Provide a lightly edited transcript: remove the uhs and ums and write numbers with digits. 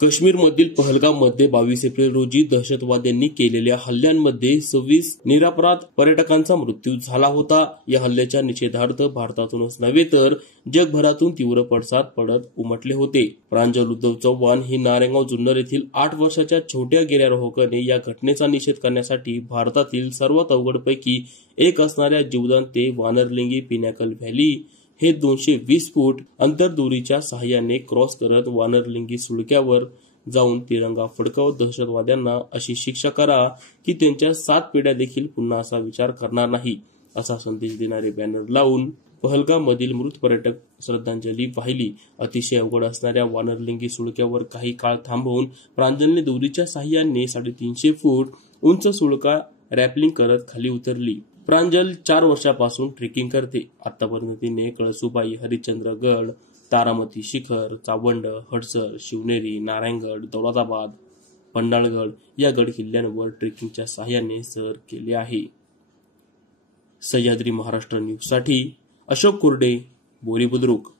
काश्मीरमधील पहलगाममध्ये 22 एप्रिल रोजी दहशतवाद्यांनी केलेल्या हल्ल्यांमध्ये 26 निरपराध पर्यटकांचा मृत्यू झाला होता। या हल्ल्याच्या निषेधार्थ भारतातूनच नव्हे तर जगभरातून तीव्र पडसाद पडत उमटले होते। प्रांजल उद्धव चव्हाण ही नारायणगाव जुन्नर येथील 8 वर्षाच्या छोट्या गिर्यारोहकाने या घटनेचा निषेध करण्यासाठी भारतातील सर्वात अवघडपैकी एक असणाऱ्या जीवदान ते वानरलिंगी पिनॅकल व्हॅली हे 220 फूट अंतरदुरीच्या सहाय्याने क्रॉस करत वानरलिंगी सुळक्यावर जाऊन तिरंगा फडकवत दहशतवाद्यांना अशी शिक्षा करा की त्यांच्या 7 पिढ्या देखील पुन्हा असा विचार करणार नाही, असा संदेश देणारे बॅनर लावून पहलगाममधील मृत पर्यटक श्रद्धांजली वाहिली। अतिशय अवघड असणाऱ्या वानरलिंगी सुळक्यावर काही काळ थांबवून प्रांजलने दोरीच्या सहाय्याने 350 फूट उंच सुळका रॅपलिंग करत खाली उतरली। प्रांजल 4 वर्षापासून ट्रेकिंग करते। आतापर्यंत तिने कळसुबाई, हरिश्चंद्रगड, तारामती शिखर, चावंड, हडसर, शिवनेरी, नारायणगड, दौलताबाद, पंडाळगड या गड किल्ल्यांवर ट्रेकिंगच्या सहाय्याने सर केले आहे। सह्याद्री महाराष्ट्र न्यूजसाठी अशोक कुर्डे, बोरी बुद्रुक।